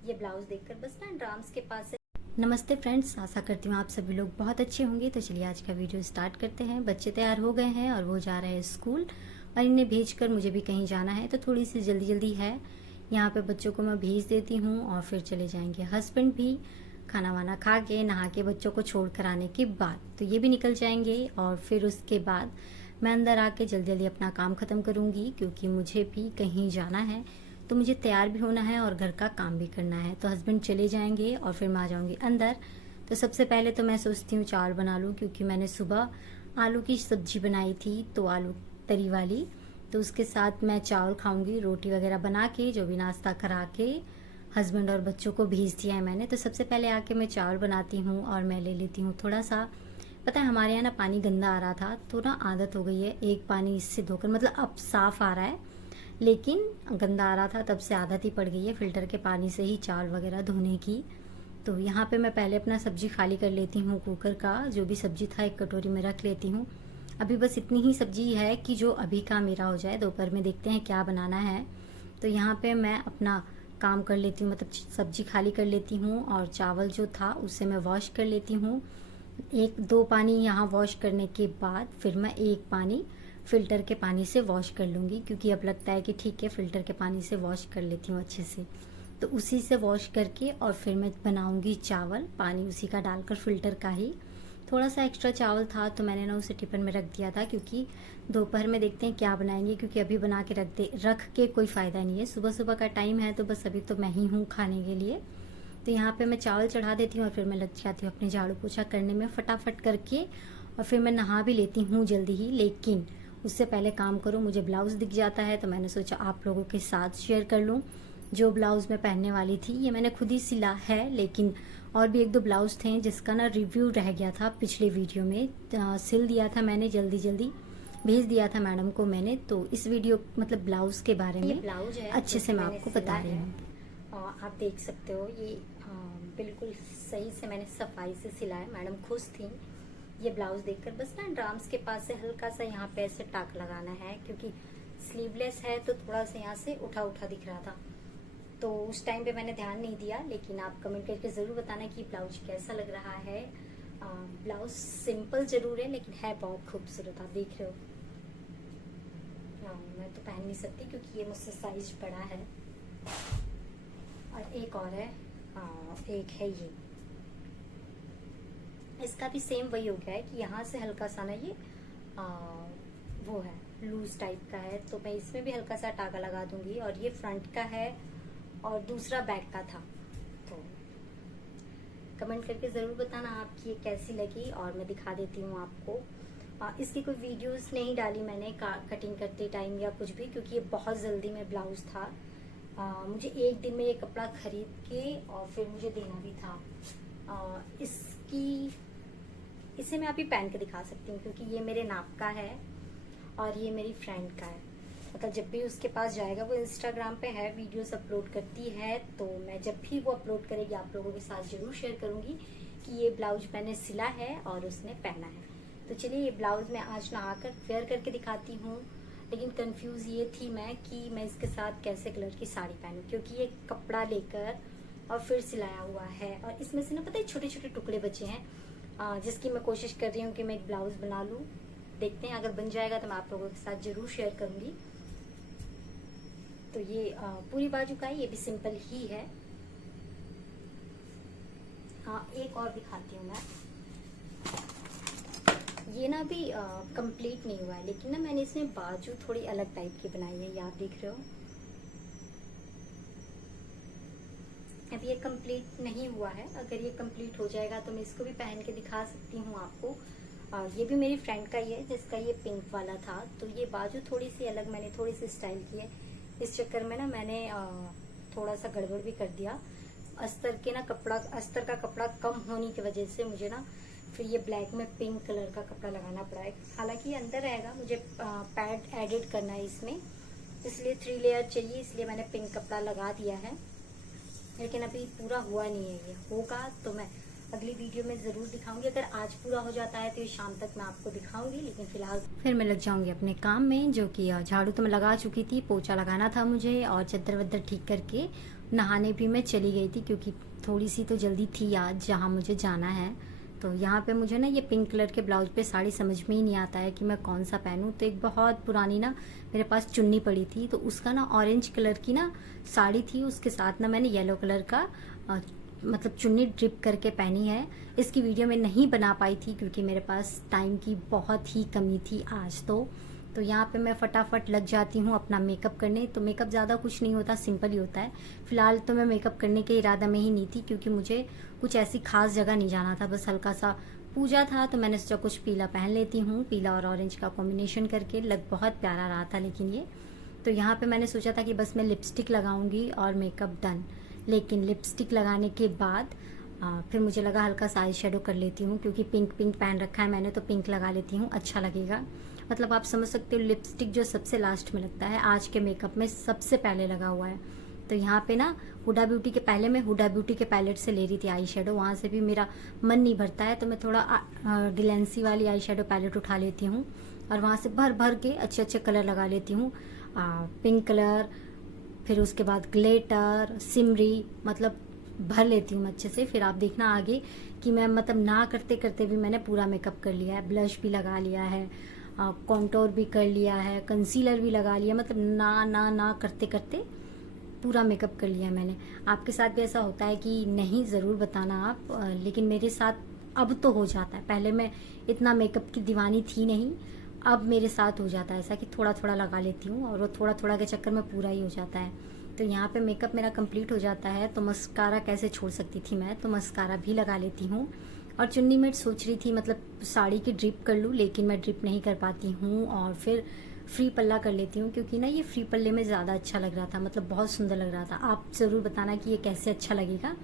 ये ब्लाउज देखकर बस ना ड्राम्स के पास से। नमस्ते फ्रेंड्स, आशा करती हूँ आप सभी लोग बहुत अच्छे होंगे। तो चलिए आज का वीडियो स्टार्ट करते हैं। बच्चे तैयार हो गए हैं और वो जा रहे हैं स्कूल और इन्हें भेजकर मुझे भी कहीं जाना है, तो थोड़ी सी जल्दी जल्दी है। यहाँ पे बच्चों को मैं भेज देती हूँ और फिर चले जाएंगे हस्बैंड भी। खाना वाना खा के नहा के बच्चों को छोड़ कर आने के बाद तो ये भी निकल जाएंगे और फिर उसके बाद मैं अंदर आके जल्दी जल्दी अपना काम ख़त्म करूँगी, क्योंकि मुझे भी कहीं जाना है। तो मुझे तैयार भी होना है और घर का काम भी करना है। तो हस्बैंड चले जाएंगे और फिर मैं आ जाऊंगी अंदर। तो सबसे पहले तो मैं सोचती हूँ चावल बना लूँ, क्योंकि मैंने सुबह आलू की सब्जी बनाई थी, तो आलू तरी वाली। तो उसके साथ मैं चावल खाऊंगी, रोटी वगैरह बना के जो भी नाश्ता करा के हस्बैंड और बच्चों को भेज दिया है मैंने। तो सबसे पहले आके मैं चावल बनाती हूँ और मैं ले लेती हूँ थोड़ा सा। पता है हमारे यहाँ ना पानी गंदा आ रहा था, तो ना आदत हो गई है एक पानी इससे धोकर, मतलब अब साफ आ रहा है, लेकिन गंदा आ रहा था तब से आदत ही पड़ गई है फिल्टर के पानी से ही चावल वगैरह धोने की। तो यहाँ पे मैं पहले अपना सब्जी खाली कर लेती हूँ, कुकर का जो भी सब्जी था एक कटोरी में रख लेती हूँ। अभी बस इतनी ही सब्जी है कि जो अभी का मेरा हो जाए, दोपहर में देखते हैं क्या बनाना है। तो यहाँ पे मैं अपना काम कर लेती हूँ, मतलब सब्जी खाली कर लेती हूँ और चावल जो था उसे मैं वॉश कर लेती हूँ। एक दो पानी यहाँ वॉश करने के बाद फिर मैं एक पानी फ़िल्टर के पानी से वॉश कर लूँगी, क्योंकि अब लगता है कि ठीक है फ़िल्टर के पानी से वॉश कर लेती हूँ अच्छे से। तो उसी से वॉश करके और फिर मैं बनाऊँगी चावल, पानी उसी का डालकर फ़िल्टर का ही। थोड़ा सा एक्स्ट्रा चावल था तो मैंने ना उसे टिफ़िन में रख दिया था, क्योंकि दोपहर में देखते हैं क्या बनाएंगे, क्योंकि अभी बना के रख के कोई फ़ायदा नहीं है। सुबह सुबह का टाइम है तो बस अभी तो मैं ही हूँ खाने के लिए। तो यहाँ पे मैं चावल चढ़ा देती हूँ और फिर मैं लग जाती हूँ अपने झाड़ू पोछा करने में फटाफट करके। और फिर मैं नहा भी लेती हूँ जल्दी ही, लेकिन उससे पहले काम करूँ, मुझे ब्लाउज़ दिख जाता है तो मैंने सोचा आप लोगों के साथ शेयर कर लूँ। जो ब्लाउज़ मैं पहनने वाली थी ये मैंने खुद ही सिला है, लेकिन और भी एक दो ब्लाउज़ थे जिसका ना रिव्यू रह गया था पिछले वीडियो में। सिल दिया था मैंने, जल्दी जल्दी भेज दिया था मैडम को मैंने। तो इस वीडियो मतलब ब्लाउज़ के बारे में ब्लाउज है अच्छे से मैं आपको बता रही हूँ। आप देख सकते हो ये बिल्कुल सही से मैंने सफाई से सिला है। मैडम खुश थी ये ब्लाउज देखकर। बस ना ड्राम्स के पास से हल्का सा यहाँ पे ऐसे टाक लगाना है, क्योंकि स्लीवलेस है तो थोड़ा सा यहाँ से उठा उठा दिख रहा था। तो उस टाइम पे मैंने ध्यान नहीं दिया, लेकिन आप कमेंट करके ज़रूर बताना कि ब्लाउज कैसा लग रहा है। ब्लाउज सिंपल जरूर है लेकिन है बहुत खूबसूरत, आप देख रहे हो। मैं तो पहन नहीं सकती क्योंकि ये मुझसे साइज बड़ा है। और एक और है, एक है ये, इसका भी सेम वही हो गया है कि यहाँ से हल्का सा ना ये वो है लूज टाइप का है, तो मैं इसमें भी हल्का सा टाका लगा दूंगी। और ये फ्रंट का है और दूसरा बैक का था। तो कमेंट करके ज़रूर बताना आपकी ये कैसी लगी, और मैं दिखा देती हूँ आपको। इसकी कोई वीडियोस नहीं डाली मैंने कटिंग करते टाइम या कुछ भी, क्योंकि ये बहुत जल्दी में ब्लाउज था। मुझे एक दिन में ये कपड़ा खरीद के और फिर मुझे देना भी था। इसे मैं अभी पहन के दिखा सकती हूँ, क्योंकि ये मेरे नाप का है और ये मेरी फ्रेंड का है। मतलब जब भी उसके पास जाएगा, वो इंस्टाग्राम पे है, वीडियोस अपलोड करती है, तो मैं जब भी वो अपलोड करेगी आप लोगों के साथ जरूर शेयर करूंगी कि ये ब्लाउज मैंने सिला है और उसने पहना है। तो चलिए ये ब्लाउज मैं आज नहाकर वेयर करके दिखाती हूँ। लेकिन कंफ्यूज ये थी मैं कि मैं इसके साथ कैसे कलर की साड़ी पहनूं, क्योंकि ये कपड़ा लेकर और फिर सिलाया हुआ है और इसमें से ना पता है छोटे छोटे टुकड़े बचे हैं, जिसकी मैं कोशिश कर रही हूँ कि मैं एक ब्लाउज बना लूँ। देखते हैं अगर बन जाएगा तो मैं आप लोगों के साथ जरूर शेयर करूंगी। तो ये पूरी बाजू का है, ये भी सिंपल ही है। एक और दिखाती हूँ मैं। ये ना अभी कंप्लीट नहीं हुआ है, लेकिन ना मैंने इसमें बाजू थोड़ी अलग टाइप की बनाई है, ये आप देख रहे हो। अब ये कंप्लीट नहीं हुआ है, अगर ये कंप्लीट हो जाएगा तो मैं इसको भी पहन के दिखा सकती हूँ आपको। ये भी मेरी फ्रेंड का ही है जिसका ये पिंक वाला था। तो ये बाजू थोड़ी सी अलग मैंने थोड़ी सी स्टाइल की है। इस चक्कर में ना मैंने थोड़ा सा गड़बड़ भी कर दिया। अस्तर का कपड़ा कम होने की वजह से मुझे ना फिर ये ब्लैक में पिंक कलर का कपड़ा लगाना पड़ा है। हालांकि अंदर रहेगा, मुझे पैड एडिट करना है इसमें, इसलिए 3 लेयर चाहिए, इसलिए मैंने पिंक कपड़ा लगा दिया है। लेकिन अभी पूरा हुआ नहीं है, ये होगा तो मैं अगली वीडियो में ज़रूर दिखाऊंगी। अगर आज पूरा हो जाता है तो ये शाम तक मैं आपको दिखाऊंगी, लेकिन फिलहाल फिर मैं लग जाऊंगी अपने काम में, जो कि झाड़ू तो मैं लगा चुकी थी, पोछा लगाना था मुझे और चद्दर वद्दर ठीक करके नहाने भी मैं चली गई थी क्योंकि थोड़ी सी तो जल्दी थी आज जहाँ मुझे जाना है। तो यहाँ पे मुझे ना ये पिंक कलर के ब्लाउज पे साड़ी समझ में ही नहीं आता है कि मैं कौन सा पहनूं। तो एक बहुत पुरानी ना मेरे पास चुन्नी पड़ी थी, तो उसका ना ऑरेंज कलर की ना साड़ी थी, उसके साथ ना मैंने येलो कलर का मतलब चुन्नी ड्रिप करके पहनी है। इसकी वीडियो मैं नहीं बना पाई थी क्योंकि मेरे पास टाइम की बहुत ही कमी थी आज। तो यहाँ पे मैं फटाफट लग जाती हूँ अपना मेकअप करने। तो मेकअप ज़्यादा कुछ नहीं होता, सिंपल ही होता है। फिलहाल तो मैं मेकअप करने के इरादा में ही नहीं थी क्योंकि मुझे कुछ ऐसी खास जगह नहीं जाना था, बस हल्का सा पूजा था तो मैंने सोचा कुछ पीला पहन लेती हूँ। पीला और ऑरेंज का कॉम्बिनेशन करके लग बहुत प्यारा रहा था। लेकिन ये तो यहाँ पे मैंने सोचा था कि बस मैं लिपस्टिक लगाऊंगी और मेकअप डन। लेकिन लिपस्टिक लगाने के बाद फिर मुझे लगा हल्का सा आई शेडो कर लेती हूँ क्योंकि पिंक पिंक पहन रखा है मैंने, तो पिंक लगा लेती हूँ, अच्छा लगेगा। मतलब आप समझ सकते हो लिपस्टिक जो सबसे लास्ट में लगता है, आज के मेकअप में सबसे पहले लगा हुआ है। तो यहाँ पे ना हुडा ब्यूटी के पहले मैं हुडा ब्यूटी के पैलेट से ले रही थी आई शेडो, वहाँ से भी मेरा मन नहीं भरता है तो मैं थोड़ा डिलेंसी वाली आई शेडो पैलेट उठा लेती हूँ और वहाँ से भर भर के अच्छे अच्छे कलर लगा लेती हूँ। पिंक कलर, फिर उसके बाद ग्लिटर, सिमरी, मतलब भर लेती हूँ अच्छे से। फिर आप देखना आगे कि मैं मतलब ना करते करते भी मैंने पूरा मेकअप कर लिया है। ब्लश भी लगा लिया है, कॉन्टोर भी कर लिया है, कंसीलर भी लगा लिया, मतलब ना करते करते पूरा मेकअप कर लिया मैंने। आपके साथ भी ऐसा होता है कि नहीं, ज़रूर बताना आप। लेकिन मेरे साथ अब तो हो जाता है, पहले मैं इतना मेकअप की दीवानी थी नहीं, अब मेरे साथ हो जाता है ऐसा कि थोड़ा थोड़ा लगा लेती हूँ और वो थोड़ा थोड़ा के चक्कर में पूरा ही हो जाता है। तो यहाँ पे मेकअप मेरा कंप्लीट हो जाता है। तो मस्कारा कैसे छोड़ सकती थी मैं, तो मस्कारा भी लगा लेती हूँ। और चुन्नी मैं सोच रही थी मतलब साड़ी की ड्रिप कर लूँ, लेकिन मैं ड्रिप नहीं कर पाती हूँ और फिर फ्री पल्ला कर लेती हूँ क्योंकि ना ये फ्री पल्ले में ज़्यादा अच्छा लग रहा था, मतलब बहुत सुंदर लग रहा था। आप ज़रूर बताना कि ये कैसे अच्छा लगेगा,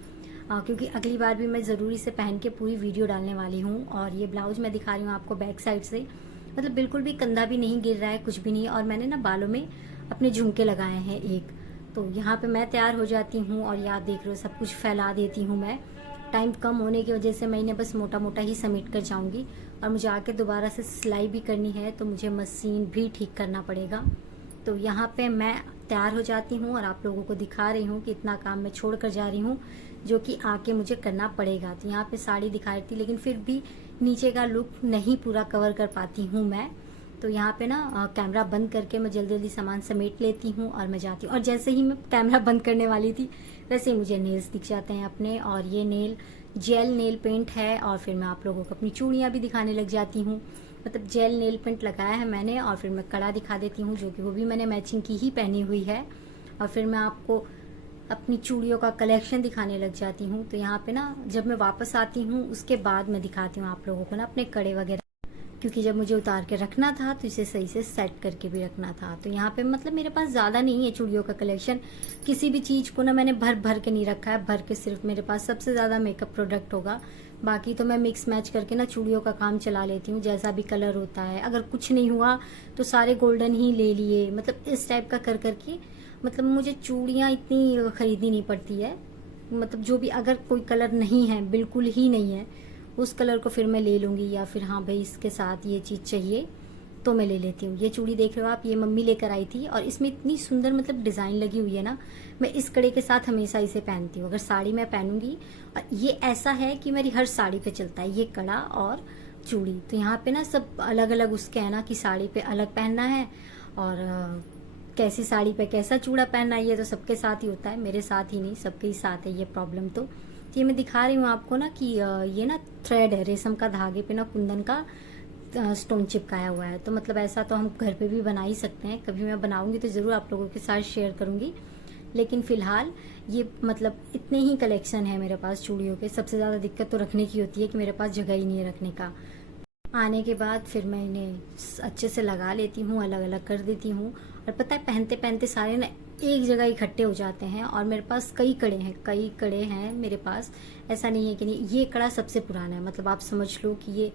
क्योंकि अगली बार भी मैं ज़रूर इसे पहन के पूरी वीडियो डालने वाली हूँ। और ये ब्लाउज मैं दिखा रही हूँ आपको बैक साइड से, मतलब बिल्कुल भी कंधा भी नहीं गिर रहा है, कुछ भी नहीं। और मैंने ना बालों में अपने झुमके लगाए हैं एक। तो यहाँ पे मैं तैयार हो जाती हूँ और ये आप देख रहे हो सब कुछ फैला देती हूँ मैं। टाइम कम होने की वजह से मैंने बस मोटा मोटा ही समेट कर जाऊँगी और मुझे आके दोबारा से सिलाई भी करनी है, तो मुझे मशीन भी ठीक करना पड़ेगा। तो यहाँ पे मैं तैयार हो जाती हूँ और आप लोगों को दिखा रही हूँ कि इतना काम मैं छोड़ कर जा रही हूँ जो कि आके मुझे करना पड़ेगा। तो यहाँ पे साड़ी दिखा रही थी लेकिन फिर भी नीचे का लुक नहीं पूरा कवर कर पाती हूँ मैं। तो यहाँ पे ना कैमरा बंद करके मैं जल्दी जल्दी सामान समेट लेती हूँ और मैं जाती हूँ। और जैसे ही मैं कैमरा बंद करने वाली थी वैसे ही मुझे नेल्स दिख जाते हैं अपने, और ये नेल जेल नेल पेंट है। और फिर मैं आप लोगों को अपनी चूड़ियाँ भी दिखाने लग जाती हूँ, मतलब जेल नेल पेंट लगाया है मैंने। और फिर मैं कड़ा दिखा देती हूँ जो कि वो भी मैंने मैचिंग की ही पहनी हुई है। और फिर मैं आपको अपनी चूड़ियों का कलेक्शन दिखाने लग जाती हूँ। तो यहाँ पे ना जब मैं वापस आती हूँ उसके बाद मैं दिखाती हूँ आप लोगों को ना अपने कड़े वगैरह, क्योंकि जब मुझे उतार के रखना था तो इसे सही से सेट करके भी रखना था। तो यहाँ पे मतलब मेरे पास ज़्यादा नहीं है चूड़ियों का कलेक्शन, किसी भी चीज़ को ना मैंने भर भर के नहीं रखा है। भर के सिर्फ मेरे पास सबसे ज़्यादा मेकअप प्रोडक्ट होगा, बाकी तो मैं मिक्स मैच करके ना चूड़ियों का काम चला लेती हूँ। जैसा भी कलर होता है, अगर कुछ नहीं हुआ तो सारे गोल्डन ही ले लिए, मतलब इस टाइप का कर करके। मतलब मुझे चूड़ियाँ इतनी खरीदनी नहीं पड़ती है, मतलब जो भी अगर कोई कलर नहीं है, बिल्कुल ही नहीं है, उस कलर को फिर मैं ले लूँगी, या फिर हाँ भाई इसके साथ ये चीज़ चाहिए तो मैं ले लेती हूँ। ये चूड़ी देख रहे हो आप, ये मम्मी लेकर आई थी और इसमें इतनी सुंदर मतलब डिज़ाइन लगी हुई है ना, मैं इस कड़े के साथ हमेशा इसे पहनती हूँ अगर साड़ी मैं पहनूंगी। और ये ऐसा है कि मेरी हर साड़ी पे चलता है ये कड़ा और चूड़ी। तो यहाँ पे ना सब अलग अलग उसके है ना कि साड़ी पे अलग पहनना है और कैसी साड़ी पे कैसा चूड़ा पहनना है, ये तो सबके साथ ही होता है, मेरे साथ ही नहीं सबके ही साथ है ये प्रॉब्लम। तो ये मैं दिखा रही हूँ आपको ना कि ये ना थ्रेड है, रेशम का धागे पे ना कुंदन का स्टोन चिपकाया हुआ है। तो मतलब ऐसा तो हम घर पे भी बना ही सकते हैं, कभी मैं बनाऊंगी तो ज़रूर आप लोगों के साथ शेयर करूंगी। लेकिन फ़िलहाल ये मतलब इतने ही कलेक्शन है मेरे पास चूड़ियों के। सबसे ज़्यादा दिक्कत तो रखने की होती है कि मेरे पास जगह ही नहीं है रखने का। आने के बाद फिर मैं इन्हें अच्छे से लगा लेती हूँ, अलग अलग कर देती हूँ। और पता है पहनते पहनते सारे ना एक जगह इकट्ठे हो जाते हैं। और मेरे पास कई कड़े हैं मेरे पास, ऐसा नहीं है कि नहीं। ये कड़ा सबसे पुराना है, मतलब आप समझ लो कि ये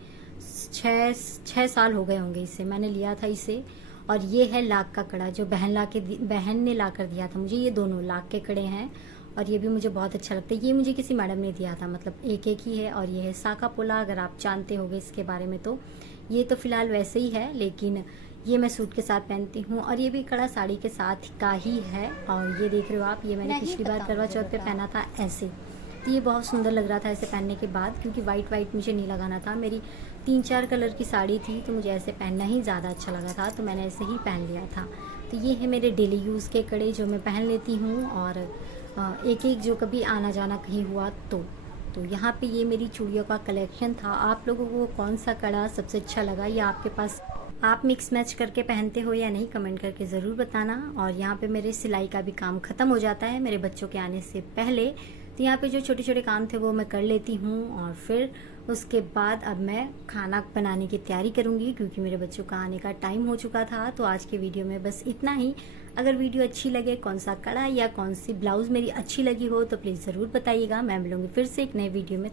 6 साल हो गए होंगे इसे, मैंने लिया था इसे। और ये है लाख का कड़ा जो बहन ने ला कर दिया था मुझे। ये दोनों लाख के कड़े हैं और ये भी मुझे बहुत अच्छा लगता है। ये मुझे किसी मैडम ने दिया था, मतलब एक एक ही है। और ये है साका पोला, अगर आप जानते होगे इसके बारे में। तो ये तो फिलहाल वैसे ही है, लेकिन ये मैं सूट के साथ पहनती हूँ और ये भी कड़ा साड़ी के साथ का ही है। और ये देख रहे हो आप, ये मैंने पिछली बार करवा चौथ पे पहना था ऐसे, तो ये बहुत सुंदर लग रहा था ऐसे पहनने के बाद, क्योंकि वाइट मुझे नहीं लगाना था। मेरी 3-4 कलर की साड़ी थी तो मुझे ऐसे पहनना ही ज़्यादा अच्छा लगा था, तो मैंने ऐसे ही पहन लिया था। तो ये है मेरे डेली यूज़ के कड़े जो मैं पहन लेती हूँ, और एक एक जो कभी आना जाना कहीं हुआ तो यहाँ पे ये मेरी चूड़ियों का कलेक्शन था। आप लोगों को कौन सा कड़ा सबसे अच्छा लगा, या आपके पास आप मिक्स मैच करके पहनते हो या नहीं, कमेंट करके ज़रूर बताना। और यहाँ पे मेरे सिलाई का भी काम ख़त्म हो जाता है मेरे बच्चों के आने से पहले, तो यहाँ पे जो छोटे छोटे काम थे वो मैं कर लेती हूँ। और फिर उसके बाद अब मैं खाना बनाने की तैयारी करूँगी, क्योंकि मेरे बच्चों का आने का टाइम हो चुका था। तो आज के वीडियो में बस इतना ही। अगर वीडियो अच्छी लगे, कौन सा कड़ा या कौन सी ब्लाउज़ मेरी अच्छी लगी हो, तो प्लीज़ ज़रूर बताइएगा। मैं मिलूँगी फिर से एक नए वीडियो में।